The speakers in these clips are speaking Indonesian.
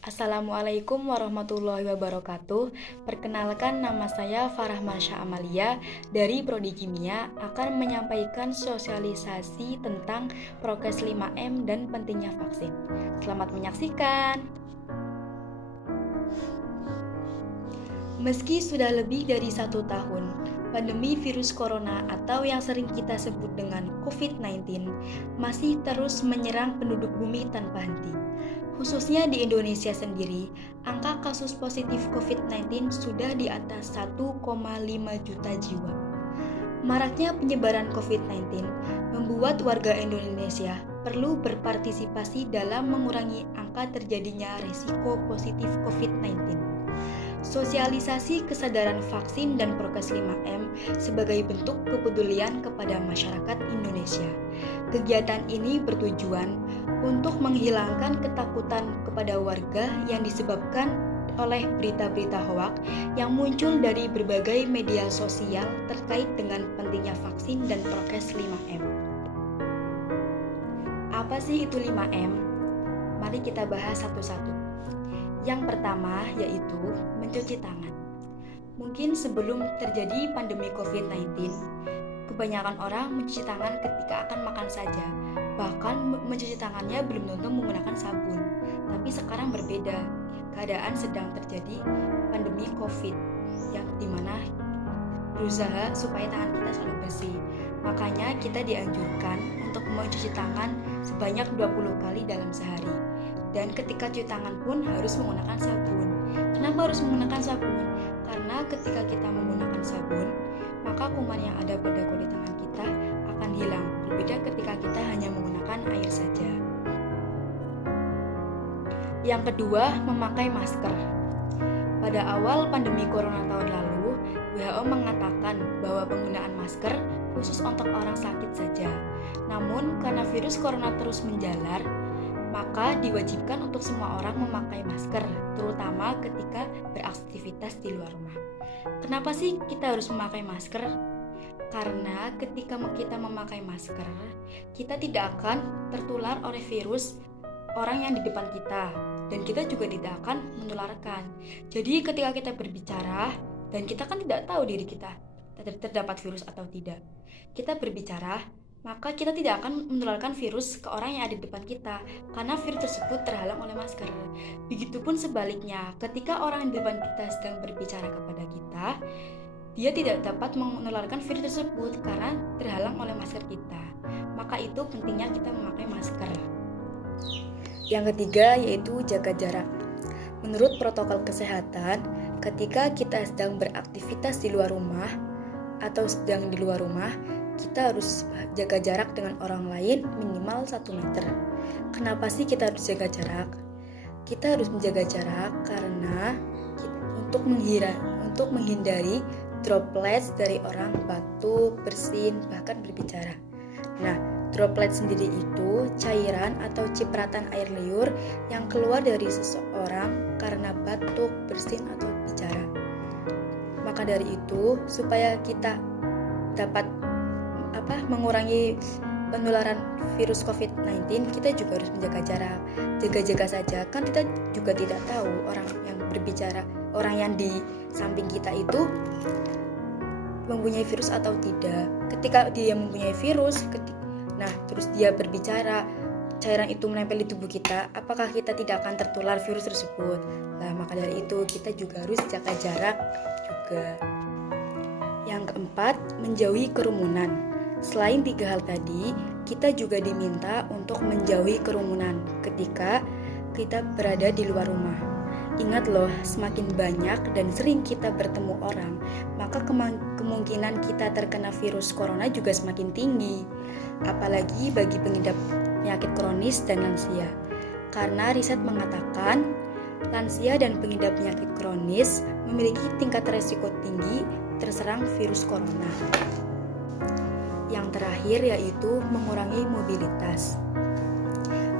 Assalamualaikum warahmatullahi wabarakatuh. Perkenalkan, nama saya Farah Marsha Amalia dari Prodi Kimia akan menyampaikan sosialisasi tentang prokes 5M dan pentingnya vaksin. Selamat menyaksikan. Meski sudah lebih dari 1 tahun, pandemi virus corona atau yang sering kita sebut dengan COVID-19 masih terus menyerang penduduk bumi tanpa henti. Khususnya di Indonesia sendiri, angka kasus positif COVID-19 sudah di atas 1,5 juta jiwa. Maraknya penyebaran COVID-19 membuat warga Indonesia perlu berpartisipasi dalam mengurangi angka terjadinya risiko positif COVID-19. Sosialisasi kesadaran vaksin dan prokes 5M sebagai bentuk kepedulian kepada masyarakat Indonesia. Kegiatan ini bertujuan untuk menghilangkan ketakutan kepada warga yang disebabkan oleh berita-berita hoaks yang muncul dari berbagai media sosial terkait dengan pentingnya vaksin dan prokes 5M. Apa sih itu 5M? Mari kita bahas satu-satu. Yang pertama yaitu mencuci tangan. Mungkin sebelum terjadi pandemi COVID-19, kebanyakan orang mencuci tangan ketika akan makan saja. Bahkan mencuci tangannya belum tentu menggunakan sabun. Tapi sekarang berbeda. Keadaan sedang terjadi pandemi COVID yang dimana berusaha supaya tangan kita selalu bersih. Makanya kita dianjurkan untuk mencuci tangan sebanyak 20 kali dalam sehari. Dan ketika cuci tangan pun harus menggunakan sabun. Kenapa harus menggunakan sabun? Karena ketika kita menggunakan sabun, maka kuman yang ada pada kulit tangan kita akan hilang. Berbeda ketika kita hanya menggunakan air saja. Yang kedua, memakai masker. Pada awal pandemi corona tahun lalu, WHO mengatakan bahwa penggunaan masker khusus untuk orang sakit saja. Namun, karena virus corona terus menjalar, maka diwajibkan untuk semua orang memakai masker, terutama ketika beraktivitas di luar rumah. Kenapa sih kita harus memakai masker? Karena ketika kita memakai masker, kita tidak akan tertular oleh virus orang yang di depan kita, dan kita juga tidak akan menularkan. Jadi ketika kita berbicara, dan kita kan tidak tahu diri kita terdapat virus atau tidak, kita berbicara, maka kita tidak akan menularkan virus ke orang yang ada di depan kita, karena virus tersebut terhalang oleh masker. Begitupun sebaliknya, ketika orang di depan kita sedang berbicara kepada kita, dia tidak dapat menularkan virus tersebut karena terhalang oleh masker kita. Maka itu pentingnya kita memakai masker. Yang ketiga yaitu jaga jarak. Menurut protokol kesehatan, ketika kita sedang beraktivitas di luar rumah atau sedang di luar rumah, kita harus jaga jarak dengan orang lain minimal 1 meter. Kenapa sih kita harus jaga jarak? Kita harus menjaga jarak karena untuk menghindari droplets dari orang batuk, bersin, bahkan berbicara. Nah, droplet sendiri itu cairan atau cipratan air liur yang keluar dari seseorang karena batuk, bersin, atau bicara. Maka dari itu, supaya kita dapat mengurangi penularan virus COVID-19, kita juga harus menjaga jarak. Jaga-jaga saja, kan kita juga tidak tahu orang yang berbicara, orang yang di samping kita itu mempunyai virus atau tidak. Ketika dia mempunyai virus, terus dia berbicara, cairan itu menempel di tubuh kita, apakah kita tidak akan tertular virus tersebut? Nah, maka dari itu kita juga harus jaga jarak juga. Yang keempat, menjauhi kerumunan. Selain 3 hal tadi, kita juga diminta untuk menjauhi kerumunan ketika kita berada di luar rumah. Ingat loh, semakin banyak dan sering kita bertemu orang, maka kemungkinan kita terkena virus corona juga semakin tinggi. Apalagi bagi pengidap penyakit kronis dan lansia. Karena riset mengatakan, lansia dan pengidap penyakit kronis memiliki tingkat resiko tinggi terserang virus corona. Yang terakhir yaitu mengurangi mobilitas.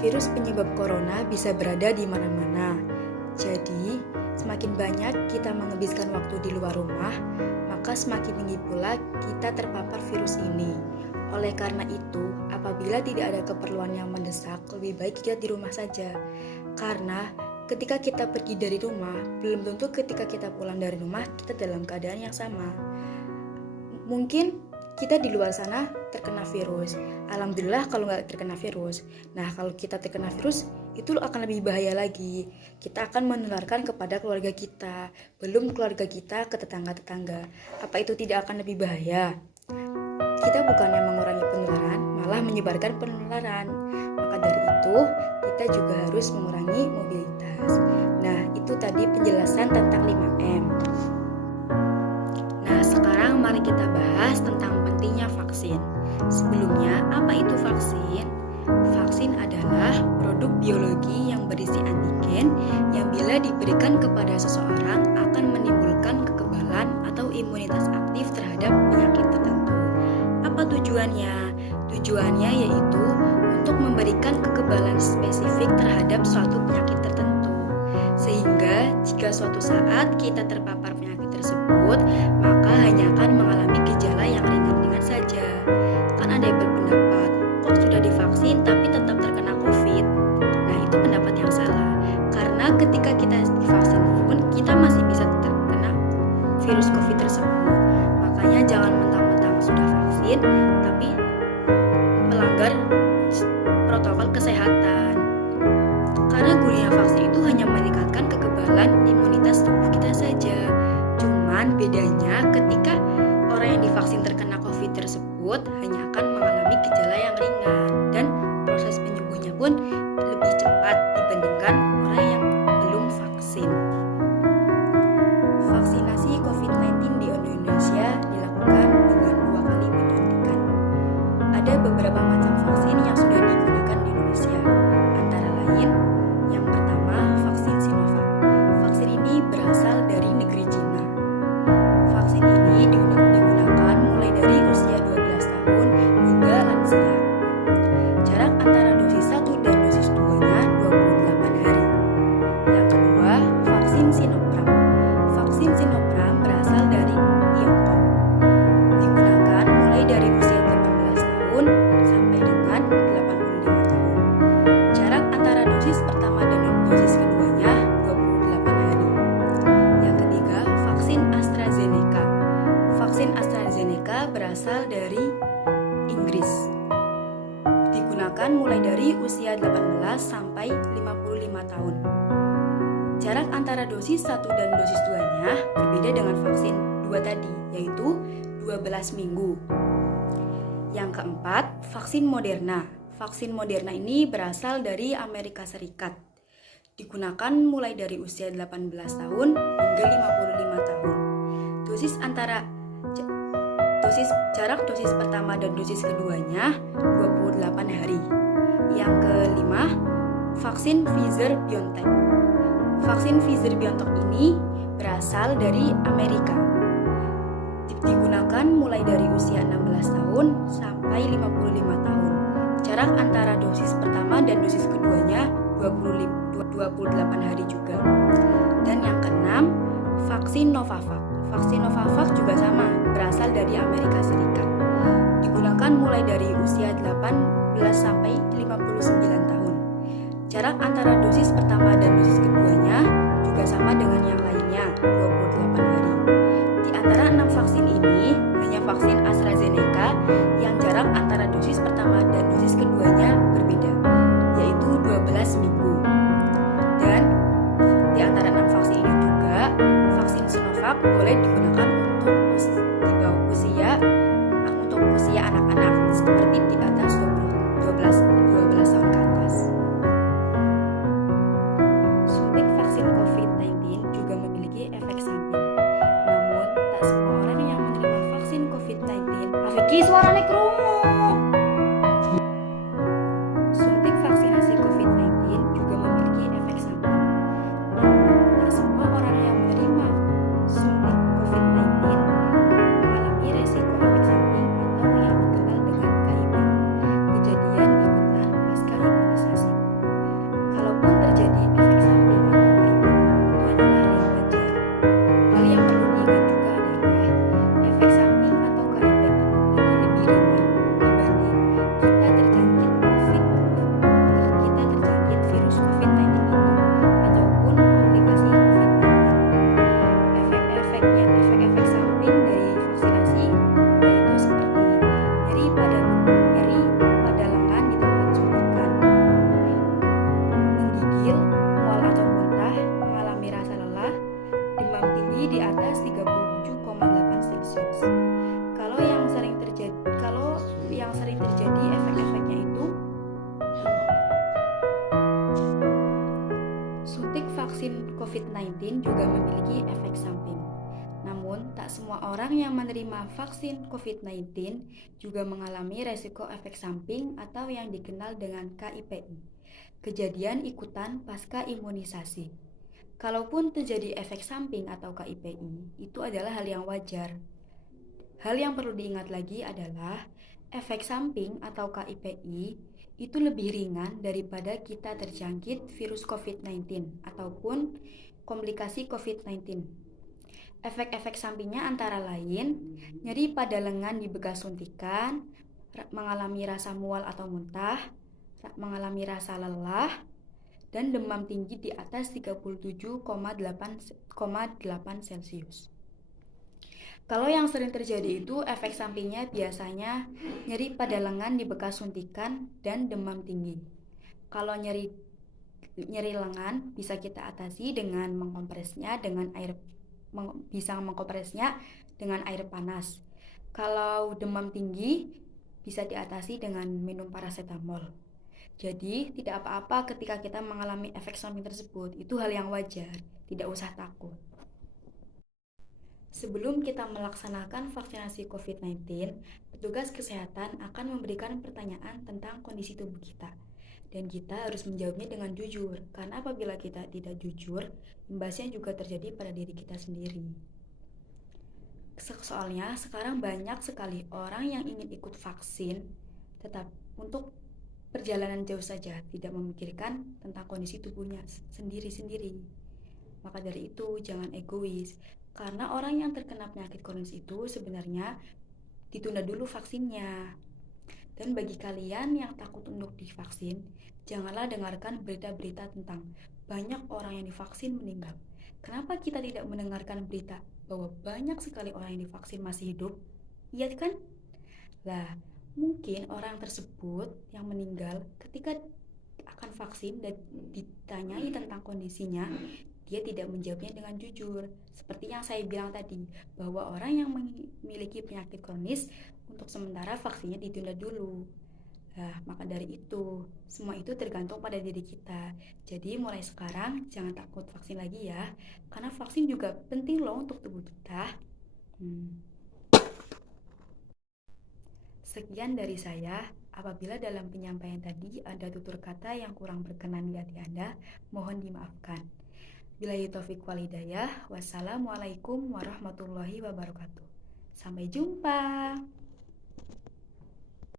Virus penyebab corona bisa berada di mana-mana. Jadi, semakin banyak kita menghabiskan waktu di luar rumah, maka semakin tinggi pula kita terpapar virus ini. Oleh karena itu, apabila tidak ada keperluan yang mendesak, lebih baik kita di rumah saja. Karena ketika kita pergi dari rumah, belum tentu ketika kita pulang dari rumah kita dalam keadaan yang sama. Mungkin kita di luar sana terkena virus. Alhamdulillah kalau nggak terkena virus. Nah, kalau kita terkena virus, itu akan lebih bahaya lagi. Kita akan menularkan kepada keluarga kita, belum keluarga kita ke tetangga-tetangga. Apa itu tidak akan lebih bahaya? Kita bukannya mengurangi penularan, malah menyebarkan penularan. Maka dari itu, kita juga harus mengurangi mobilitas. Nah, itu tadi penjelasan tentang 5M. Nah, sekarang mari kita bahas tentang pentingnya vaksin. Sebelumnya, apa itu vaksin? Vaksin adalah produk biologi yang berisi antigen yang bila diberikan kepada seseorang akan menimbulkan kekebalan atau imunitas aktif terhadap penyakit tertentu. Apa tujuannya? Tujuannya yaitu untuk memberikan kekebalan spesifik terhadap suatu penyakit tertentu. Sehingga jika suatu saat kita terpapar penyakit tersebut, maka hanya akan mengalami gejala yang ringan-ringan saja. Kan ada yang berpendapat, kok sudah divaksin tapi tetap terkena COVID? Nah, itu pendapat yang salah. Karena ketika kita divaksin pun, kita masih bisa terkena virus COVID tersebut. Makanya jangan mentang-mentang sudah vaksin, tapi melanggar protokol kesehatan. Karena gunanya vaksin itu hanya meningkatkan kekebalan imunitas tubuh kita saja. Cuman bedanya ketika orang yang divaksin terkena COVID tersebut hanya akan mengalami gejala yang ringan dan proses penyembuhannya pun lebih cepat dibandingkan orang yang belum vaksin. Vaksinasi COVID-19 di Indonesia dilakukan dengan 2 kali penyuntikan. Ada beberapa macam vaksin yang sudah digunakan di Indonesia, antara lain yang pertama vaksin Sinovac. Vaksin ini berasal dari negeri Cina. Vaksin ini digunakan mulai dari usia 12 tahun hingga lansia. Jarak antara dosis 1 dan dosis 2-nya 28 hari. Yang kedua, vaksin Sinopharm. Vaksin Sinopharm berasal dari Tiongkok. Digunakan mulai dari usia 18 tahun sampai dengan 85 tahun. Jarak antara dosis pertama dan dosis keduanya 28 hari. Yang ketiga, vaksin AstraZeneca. Vaksin AstraZeneca berasal dari Inggris. Digunakan mulai dari usia 18 sampai 55 tahun. Jarak antara dosis 1 dan dosis 2-nya berbeda dengan vaksin 2 tadi, yaitu 12 minggu. Yang keempat, vaksin Moderna. Vaksin Moderna ini berasal dari Amerika Serikat. Digunakan mulai dari usia 18 tahun hingga 55 tahun. Jarak dosis pertama dan dosis keduanya 28 hari. Yang kelima, vaksin Pfizer-BioNTech. Vaksin Pfizer-BioNTech ini berasal dari Amerika. Digunakan mulai dari usia 16 tahun sampai 55 tahun. Jarak antara dosis pertama dan dosis keduanya 28 hari juga. Dan yang keenam, vaksin Novavax. Vaksin Novavax juga sama, berasal dari Amerika Serikat. Digunakan mulai dari usia 18 sampai 59 tahun. Jarak antara dosis pertama dan dosis keduanya juga sama dengan yang lainnya, 28 hari. Di antara 6 vaksin ini, hanya vaksin AstraZeneca yang jarak antara dosis pertama dan dosis keduanya berbeda, yaitu 12 minggu. Dan di antara 6 vaksin ini juga, vaksin Sinovac boleh digunakan untuk usia anak-anak seperti di atas 12 tahun ke atas. Suntik vaksin COVID-19 juga memiliki efek samping. Namun, tak semua orang yang menerima vaksin COVID-19. Afiki suaranya kerumu. Suntik vaksinasi COVID-19 juga memiliki efek samping. Namun, tak semua orang yang menerima suntik COVID-19 mengalami resiko efek stabil, mual atau muntah, mengalami rasa lelah, demam tinggi di atas 37,8 Celcius. Kalau yang sering terjadi efek-efeknya itu suntik vaksin COVID-19 juga memiliki efek samping. Namun, tak semua orang yang menerima vaksin COVID-19 juga mengalami resiko efek samping atau yang dikenal dengan KIPI, kejadian ikutan pasca imunisasi. Kalaupun terjadi efek samping atau KIPI, itu adalah hal yang wajar. Hal yang perlu diingat lagi adalah efek samping atau KIPI itu lebih ringan daripada kita terjangkit virus COVID-19 ataupun komplikasi COVID-19. Efek-efek sampingnya antara lain nyeri pada lengan di bekas suntikan, mengalami rasa mual atau muntah, mengalami rasa lelah, dan demam tinggi di atas 37,8 Celcius. Kalau yang sering terjadi itu efek sampingnya biasanya nyeri pada lengan di bekas suntikan dan demam tinggi. Kalau nyeri lengan bisa kita atasi dengan mengkompresnya dengan air panas. Kalau demam tinggi bisa diatasi dengan minum paracetamol. Jadi tidak apa-apa ketika kita mengalami efek samping tersebut, itu hal yang wajar, tidak usah takut. Sebelum kita melaksanakan vaksinasi COVID-19, petugas kesehatan akan memberikan pertanyaan tentang kondisi tubuh kita. Dan kita harus menjawabnya dengan jujur, karena apabila kita tidak jujur, imbasnya juga terjadi pada diri kita sendiri. Soalnya sekarang banyak sekali orang yang ingin ikut vaksin, tetap untuk perjalanan jauh saja, tidak memikirkan tentang kondisi tubuhnya sendiri-sendiri. Maka dari itu, jangan egois. Karena orang yang terkena penyakit kronis itu sebenarnya ditunda dulu vaksinnya. Dan bagi kalian yang takut untuk divaksin, janganlah dengarkan berita-berita tentang banyak orang yang divaksin meninggal. Kenapa kita tidak mendengarkan berita bahwa banyak sekali orang yang divaksin masih hidup? Iya kan? Lah, mungkin orang tersebut yang meninggal ketika akan vaksin dan ditanyai tentang kondisinya, dia tidak menjawabnya dengan jujur. Seperti yang saya bilang tadi, bahwa orang yang memiliki penyakit kronis untuk sementara vaksinnya ditunda dulu. Nah, maka dari itu, semua itu tergantung pada diri kita. Jadi mulai sekarang jangan takut vaksin lagi ya, karena vaksin juga penting loh untuk tubuh kita. Sekian dari saya. Apabila dalam penyampaian tadi ada tutur kata yang kurang berkenan di hati Anda, mohon dimaafkan. Billahi taufiq wal hidayah. Wassalamualaikum warahmatullahi wabarakatuh. Sampai jumpa.